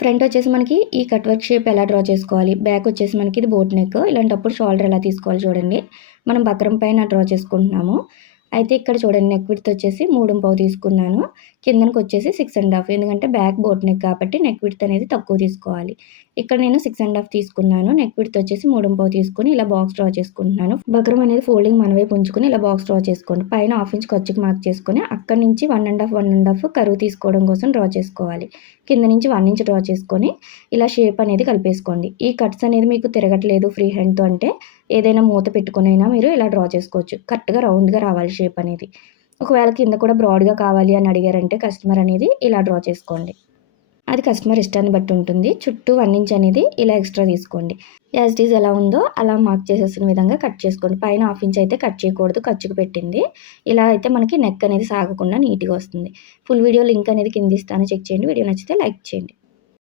Front వచ్చేసి మనకి ఈ కట్ వర్క్ షేప్ ఎలా డ్రా చేసుకోవాలి? బ్యాక్ వచ్చేసి మనకి ఇది బోట్ నెక్. ఇలాంటప్పుడు షోల్డర్ ఎలా తీసుకోవాలి చూడండి. మనం బక్రం పైన డ్రా చేసుకుంటున్నాము. అయితే ఇక్కడ చూడండి నెక్ విడ్త్ వచ్చేసి మూడు పావు తీసుకున్నాను. కిందనికి వచ్చేసి సిక్స్ అండ్ హాఫ్ ఎందుకంటే బ్యాక్ బోట్ నెక్ కాబట్టి నెక్ విడ్త్ అనేది తక్కువ తీసుకోవాలి. ఇక్కడ నేను సిక్స్ అండ్ హాఫ్ తీసుకున్నాను. నెక్ విడ్త్ వచ్చేసి మూడు పావు తీసుకుని ఇలా బాక్స్ డ్రా చేసుకుంటున్నాను. బక్రం అనేది ఫోల్డింగ్ మన వైపు ఉంచుకుని ఇలా బాక్స్ డ్రా చేసుకోండి. పైన హాఫ్ ఇంచ్ ఖర్చుకి మార్క్ చేసుకుని అక్కడ నుంచి one and half one and half కరువు తీసుకోవడం కోసం డ్రా చేసుకోవాలి. కింద నుంచి వన్ ఇంచ్ డ్రా చేసుకొని ఇలా షేప్ అనేది కలిపేసుకోండి. ఈ కట్స్ అనేది మీకు తిరగట్లేదు ఫ్రీ హ్యాండ్తో అంటే ఏదైనా మూత పెట్టుకునైనా మీరు ఇలా డ్రా చేసుకోవచ్చు. కరెక్ట్గా రౌండ్గా రావాలి షేప్ అనేది. ఒకవేళ కింద కూడా బ్రాడ్గా కావాలి అని అడిగారంటే కస్టమర్ అనేది ఇలా డ్రా చేసుకోండి. అది కస్టమర్ ఇష్టాన్ని బట్టి ఉంటుంది. చుట్టూ వన్ ఇంచ్ అనేది ఇలా ఎక్స్ట్రా తీసుకోండి. యాజ్ ఇట్ ఈజ్ ఎలా ఉందో అలా మార్క్ చేసేసిన విధంగా కట్ చేసుకోండి. పైన హాఫ్ ఇంచ్ అయితే కట్ చేయకూడదు. ఖర్చుకు పెట్టింది. ఇలా అయితే మనకి నెక్ అనేది సాగకుండా నీట్గా వస్తుంది. ఫుల్ వీడియో లింక్ అనేది కింద ఇస్తాను. చెక్ చేయండి. వీడియో నచ్చితే లైక్ చేయండి.